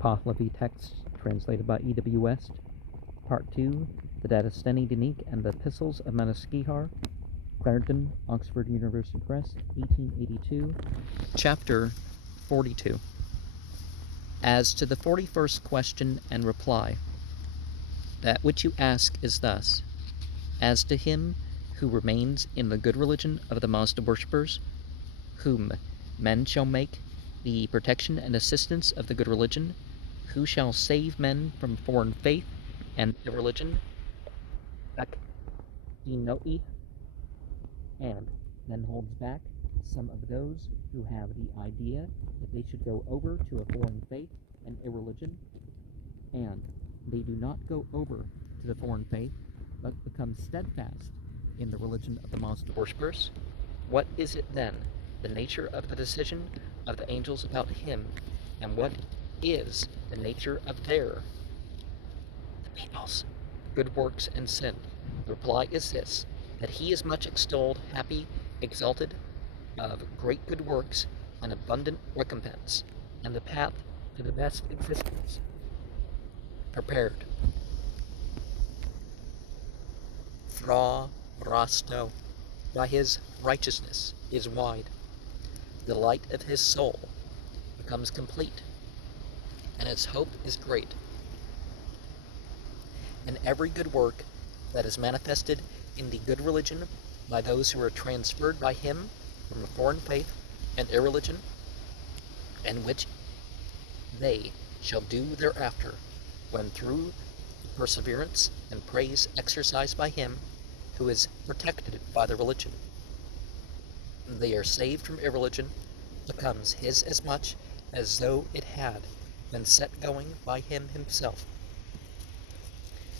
Pahlavi texts translated by E.W. West. Part 2, the Dadistani Dinik and the Epistles of Manaskihar, Clarendon, Oxford University Press, 1882. Chapter 42. As to the 41st question and reply, that which you ask is thus: as to him who remains in the good religion of the Mazda worshippers, whom men shall make the protection and assistance of the good religion, who shall save men from foreign faith and irreligion, Dinoi, and then holds back some of those who have the idea that they should go over to a foreign faith and irreligion, and they do not go over to the foreign faith, but become steadfast in the religion of the Mazda worshippers. What is it then, the nature of the decision of the angels about him, and what is the nature of their, the people's, good works and sin? The reply is this: that he is much extolled, happy, exalted, of great good works and abundant recompense, and the path to the best existence prepared. Fra Rasto, by his righteousness, is wide. The light of his soul becomes complete, and its hope is great. And every good work that is manifested in the good religion by those who are transferred by him from a foreign faith and irreligion, and which they shall do thereafter, when through the perseverance and praise exercised by him who is protected by the religion, they are saved from irreligion, becomes his as much as though it had been set going by him himself.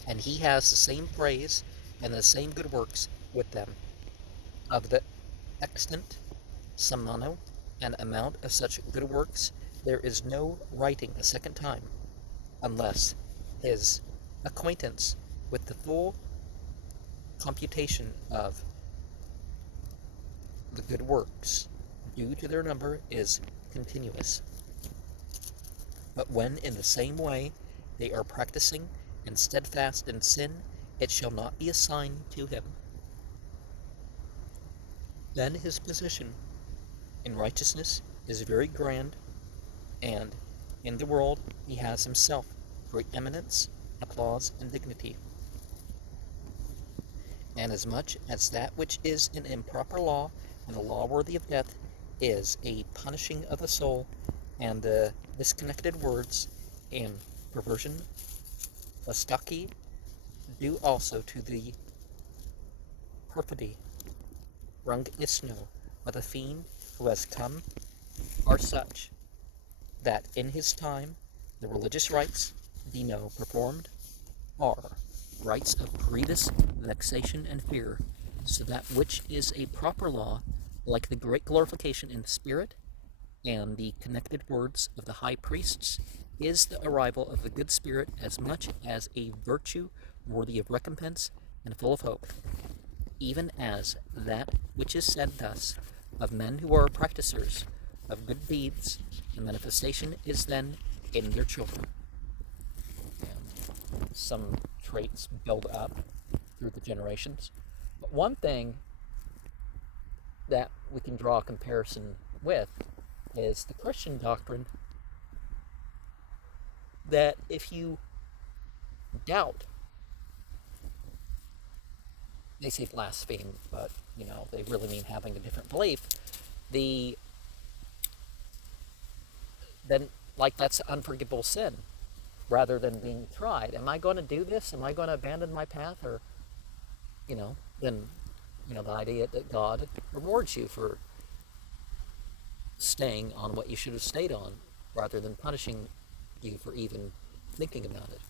And he has the same praise and the same good works with them. Of the extent, summano, and amount of such good works, there is no writing a second time, unless his acquaintance with the full computation of the good works due to their number is continuous. But when in the same way they are practicing and steadfast in sin, it shall not be assigned to him. Then his position in righteousness is very grand, and in the world he has himself great eminence, applause, and dignity. And as much as that which is an improper law and a law worthy of death is a punishing of the soul, and the disconnected words and perversion, Lastaki, due also to the perfidy, Rung Isno, of the fiend who has come, are such that in his time the religious rites, Dino performed, are rites of grievous vexation and fear, so that which is a proper law, like the great glorification in the spirit, and the connected words of the high priests, is the arrival of the good spirit as much as a virtue worthy of recompense and full of hope, even as that which is said thus of men who are practicers of good deeds, the manifestation is then in their children. And some traits build up through the generations. But one thing that we can draw a comparison with is the Christian doctrine that if you doubt, they say blaspheme, but they really mean having a different belief, then that's unforgivable sin rather than being tried. Am I going to do this? Am I going to abandon my path? Or then the idea that God rewards you for staying on what you should have stayed on rather than punishing you for even thinking about it.